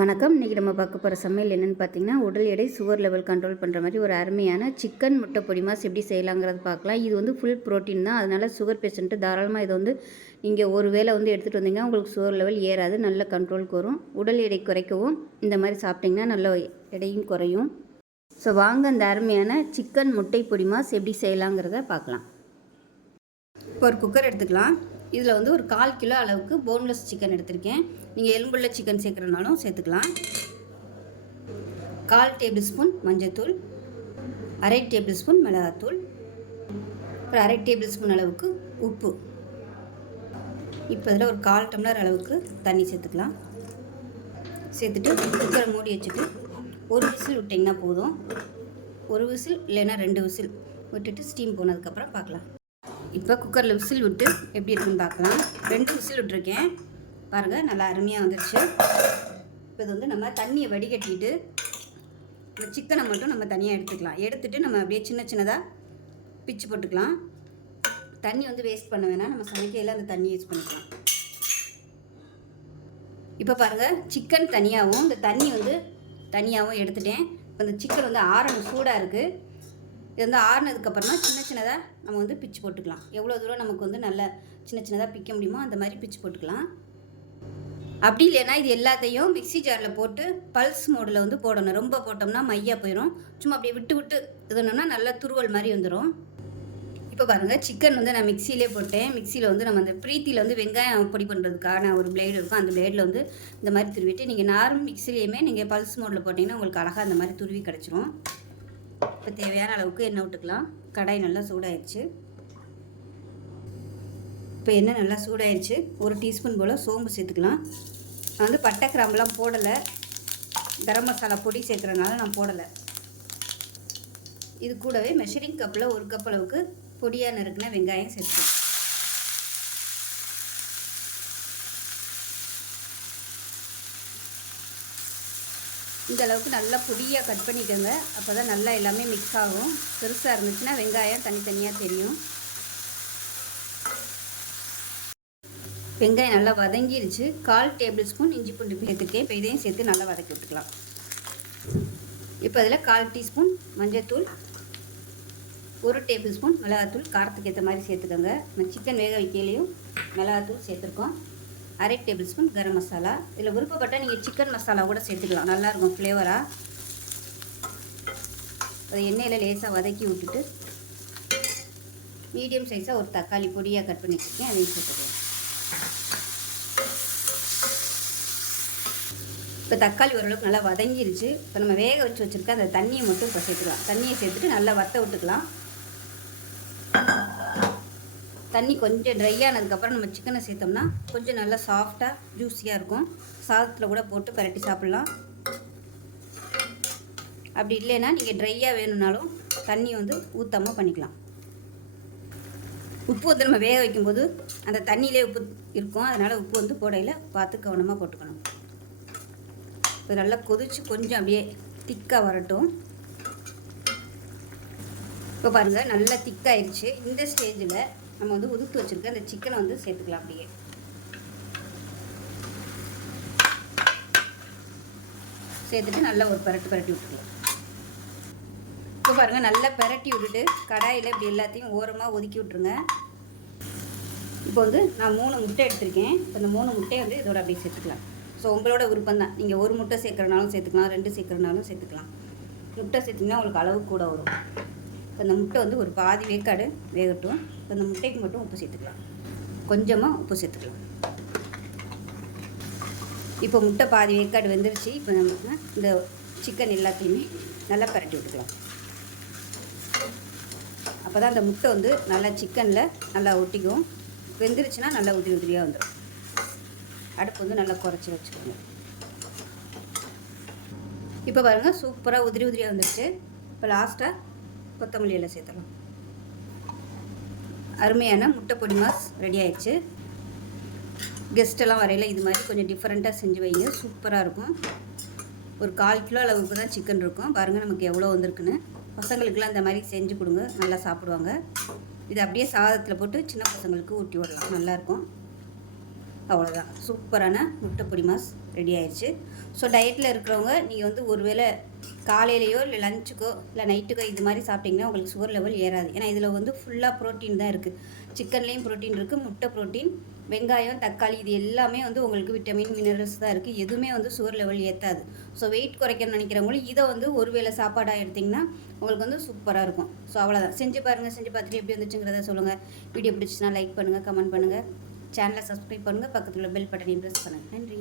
வணக்கம். இன்றைக்கி நம்ம பார்க்க போகிற சமையல் என்னென்னு பார்த்தீங்கன்னா, உடல் எடை சுகர் லெவல் கண்ட்ரோல் பண்ணுற மாதிரி ஒரு அருமையான சிக்கன் முட்டை பொடி மாஸ் எப்படி செய்யலாங்கிறது பார்க்கலாம். இது வந்து ஃபுல் ப்ரோட்டீன் தான். அதனால் சுகர் பேஷண்ட்டு தாராளமாக இதை வந்து நீங்கள் ஒரு வேளை வந்து எடுத்துகிட்டு வந்தீங்கன்னா உங்களுக்கு சுகர் லெவல் ஏறாது, நல்ல கண்ட்ரோலுக்கு வரும். உடல் எடை குறைக்கவும் இந்த மாதிரி சாப்பிட்டிங்கன்னா நல்ல எடையும் குறையும். ஸோ வாங்க அந்த அருமையான சிக்கன் முட்டை பொடி மாஸ் எப்படி செய்யலாங்கிறத பார்க்கலாம். இப்போ ஒரு குக்கர் எடுத்துக்கலாம். இதில் வந்து ஒரு 1/4 கிலோ அளவுக்கு போன்லெஸ் சிக்கன் எடுத்திருக்கேன். நீங்கள் எலும்புள்ள சிக்கன் சேர்க்குறனாலும் சேர்த்துக்கலாம். 1/4 டேபிள் ஸ்பூன் மஞ்சள்தூள், 1/2 டேபிள் ஸ்பூன் மிளகாத்தூள், அப்புறம் 1/2 டேபிள் ஸ்பூன் அளவுக்கு உப்பு. இப்போ இதில் ஒரு 1/4 டம்ளர் அளவுக்கு தண்ணி சேர்த்துக்கலாம். சேர்த்துட்டு குக்கரை மூடி வச்சுட்டு ஒரு விசில் விட்டிங்கன்னா போதும். ஒரு விசில் இல்லைன்னா 2 விசில் விட்டுட்டு ஸ்டீம் போனதுக்கப்புறம் பார்க்கலாம். இப்போ குக்கரில் விசில் விட்டு எப்படி இருக்குன்னு பார்க்கலாம். 2 விசில் விட்டுருக்கேன் பாருங்கள், நல்லா அருமையாக வந்துடுச்சு. இப்போ இது வந்து நம்ம தண்ணியை வடிகட்டிட்டு இந்த சிக்கனை மட்டும் நம்ம தனியாக எடுத்துக்கலாம். எடுத்துகிட்டு நம்ம அப்படியே சின்ன சின்னதாக பிச்சு போட்டுக்கலாம். தண்ணி வந்து வேஸ்ட் பண்ண வேணாம், நம்ம சமைக்கையில் அந்த தண்ணி யூஸ் பண்ணிக்கலாம். இப்போ பாருங்கள், சிக்கன் தனியாகவும் இந்த தண்ணி வந்து தனியாகவும் எடுத்துட்டேன். இப்போ இந்த சிக்கன் வந்து ஆறணும், சூடாக இருக்குது. இது வந்து ஆறுனதுக்கப்புறமா சின்ன சின்னதாக நம்ம வந்து பிச்சு போட்டுக்கலாம். எவ்வளோ தூரம் நமக்கு வந்து நல்லா சின்ன சின்னதாக பிக்க முடியுமோ அந்த மாதிரி பிச்சு போட்டுக்கலாம். அப்படி இல்லைன்னா இது எல்லாத்தையும் மிக்ஸி ஜாரில் போட்டு பல்ஸ் மோடில் வந்து போடணும். ரொம்ப போட்டோம்னா மையாக போயிடும். சும்மா அப்படியே விட்டு விட்டு இதுனா நல்லா துருவல் மாதிரி வந்துடும். இப்போ பாருங்கள், சிக்கன் வந்து நான் மிக்சியிலே போட்டேன். மிக்சியில் வந்து நம்ம அந்த பிரீத்தியில் வந்து வெங்காயம் பொடி பண்ணுறதுக்கான ஒரு பிளேடு இருக்கும். அந்த பிளேடில் வந்து இந்த மாதிரி துருவிட்டு நீங்கள் நார்மல் மிக்சிலேயுமே நீங்கள் பல்ஸ் மோடில் போட்டிங்கன்னா உங்களுக்கு அழகாக அந்த மாதிரி துருவி கிடச்சிரும். இப்போ தேவையான அளவுக்கு எண்ணெய் விட்டுக்கலாம். கடாய் நல்லா சூடாயிடுச்சு. இப்போ எண்ணெய் நல்லா சூடாயிடுச்சு. 1 டீஸ்பூன் போல் சோம்பு சேர்த்துக்கலாம். நான் வந்து பட்டை கிராம்பெலாம் போடலை, கரம் மசாலா பொடி சேர்க்குறதுனால நான் போடலை. இது கூடவே மெஷரிங் கப்பில் 1 கப் அளவுக்கு பொடியாக நறுக்குன வெங்காயம் சேர்த்துக்கலாம். இந்த அளவுக்கு நல்லா பொடியாக கட் பண்ணிக்கோங்க. அப்போ தான் நல்லா எல்லாமே மிக்ஸ் ஆகும். பெருசாக இருந்துச்சுன்னா வெங்காயம் தனித்தனியாக தெரியும். வெங்காயம் நல்லா வதங்கிருச்சு. 1/4 டேபிள் ஸ்பூன் இஞ்சி பூண்டு சேர்த்துருக்கேன். இப்போ இதையும் சேர்த்து நல்லா வதக்கி விட்டுக்கலாம். இப்போ அதில் 1/4 டீஸ்பூன் மஞ்சள்தூள், 1 டேபிள் ஸ்பூன் மிளகாத்தூள், காரத்துக்கு ஏற்ற மாதிரி சேர்த்துக்கோங்க. நம்ம சிக்கன் வேக வைக்கையிலையும் மிளகாத்தூள் சேர்த்துருக்கோம். 1/2 டேபிள் ஸ்பூன் கரம் மசாலா. இதில் விருப்பப்பட்டால் நீங்கள் சிக்கன் மசாலா கூட சேர்த்துக்கலாம், நல்லாயிருக்கும் ஃப்ளேவராக. அதை எண்ணெயில் லேசாக வதக்கி விட்டுட்டு மீடியம் சைஸாக ஒரு தக்காளி பொடியாக கட் பண்ணி வச்சுருக்கேன், அதையும் சேர்த்துக்கலாம். இப்போ தக்காளி ஓரளவுக்கு நல்லா வதங்கிருச்சு. இப்போ நம்ம வேக வச்சு வச்சுருக்க அந்த தண்ணியை மட்டும் இப்போ சேர்த்துக்கலாம். தண்ணியை சேர்த்துட்டு நல்லா வற்ற விட்டுக்கலாம். தண்ணி கொஞ்சம் ட்ரை ஆனதுக்கப்புறம் நம்ம சிக்கனை சேர்த்தோம்னா கொஞ்சம் நல்லா சாஃப்டாக ஜூஸியாக இருக்கும். சாதத்தில் கூட போட்டு பரட்டி சாப்பிட்லாம். அப்படி இல்லைன்னா நீங்கள் ட்ரையாக வேணும்னாலும் தண்ணி வந்து ஊற்றாமல் பண்ணிக்கலாம். உப்பு வந்து நம்ம வேக வைக்கும்போது அந்த தண்ணியிலே உப்பு இருக்கும், அதனால் உப்பு வந்து போடையில் பார்த்து கவனமாக போட்டுக்கணும். இப்போ நல்லா கொதித்து கொஞ்சம் அப்படியே திக்காக வரட்டும். இப்போ பாருங்கள், நல்லா திக்காயிடுச்சு. இந்த ஸ்டேஜில் நம்ம வந்து உதுத்து வச்சுருக்க அந்த சிக்கனை வந்து சேர்த்துக்கலாம். அப்படியே சேர்த்துட்டு நல்லா ஒரு பரட்டி விட்டுக்கலாம். இப்போ பாருங்கள், நல்லா பரட்டி விட்டுட்டு கடாயில் இப்படி எல்லாத்தையும் ஓரமாக ஒதுக்கி விட்ருங்க. இப்போ வந்து நான் 3 முட்டை எடுத்திருக்கேன். இப்போ இந்த 3 முட்டையை வந்து இதோட அப்படியே சேர்த்துக்கலாம். ஸோ உங்களோட விருப்பம் தான். நீங்கள் 1 முட்டை சேர்க்குறனாலும் சேர்த்துக்கலாம், 2 சேர்க்குறனாலும் சேர்த்துக்கலாம். முட்டை சேர்த்திங்கன்னா உங்களுக்கு அளவு கூட வரும். இப்போ இந்த முட்டை வந்து ஒரு பாதி வேக்காடு வேகட்டும். இப்போ இந்த முட்டைக்கு மட்டும் உப்பு சேர்த்துக்கலாம், கொஞ்சமாக உப்பு சேர்த்துக்கலாம். இப்போ முட்டை பாதி வேக்காடு வெந்துருச்சு. இப்போ நம்ம இந்த சிக்கன் எல்லாத்தையுமே நல்லா பரட்டி விட்டுக்கலாம். அப்போ தான் அந்த முட்டை வந்து நல்லா சிக்கனில் நல்லா ஒட்டிக்கும். வெந்துருச்சுன்னா நல்லா உதிரி உதிரியாக வந்துடும். அடுப்பு வந்து நல்லா குறைச்சி வச்சுக்கோங்க. இப்போ பாருங்கள், சூப்பராக உதிரி உதிரியாக வந்துடுச்சு. இப்போ லாஸ்ட்டாக கொத்தமல்லி எல்லாம் சேர்த்துடலாம். அருமையான முட்டை பொடி மாஸ் ரெடி ஆயிடுச்சு. கெஸ்ட்டெல்லாம் வரையில் இது மாதிரி கொஞ்சம் டிஃப்ரெண்ட்டாக செஞ்சு வைங்க, சூப்பராக இருக்கும். ஒரு 1/4 கிலோ அளவுக்கு தான் சிக்கன் இருக்கும். பாருங்கள் நமக்கு எவ்வளோ வந்திருக்குன்னு. பசங்களுக்கெல்லாம் இந்த மாதிரி செஞ்சு கொடுங்க, நல்லா சாப்பிடுவாங்க. இது அப்படியே சாதத்தில் போட்டு சின்ன பசங்களுக்கு ஊட்டி விடலாம், நல்லாயிருக்கும். அவ்வளோதான், சூப்பரான முட்டை பொடி மாஸ் ரெடி ஆயிடுச்சு. ஸோ டயட்டில் இருக்கிறவங்க நீங்கள் வந்து ஒரு வேளை காலையிலையோ இல்லை லஞ்சுக்கோ இல்லை நைட்டுக்கோ இது மாதிரி சாப்பிட்டிங்கன்னா உங்களுக்கு சுகர் லெவல் ஏறாது. ஏன்னா இதில் வந்து ஃபுல்லாக ப்ரோட்டீன் தான் இருக்குது. சிக்கன்லேயும் ப்ரோட்டீன் இருக்குது, முட்டை ப்ரோட்டீன், வெங்காயம், தக்காளி இது எல்லாமே வந்து உங்களுக்கு விட்டமின் மினரல்ஸ் தான் இருக்குது. எதுவுமே வந்து சுகர் லெவல் ஏற்றாது. ஸோ வெயிட் குறைக்கணும்னு நினைக்கிறவங்களும் இதை வந்து ஒரு வேளை சாப்பாடாக எடுத்திங்கன்னா உங்களுக்கு வந்து சூப்பராக இருக்கும். ஸோ அவ்வளோதான். செஞ்சு பாருங்கள். செஞ்சு பார்த்துட்டு எப்படி வந்துச்சுங்கிறத சொல்லுங்கள். வீடியோ பிடிச்சிச்சுன்னா லைக் பண்ணுங்கள், கமெண்ட் பண்ணுங்கள், சேனலை சப்ஸ்கிரைப் பண்ணுங்கள், பக்கத்தில் பெல் பட்டனையும் ப்ரெஸ் பண்ணுங்கள். நன்றி.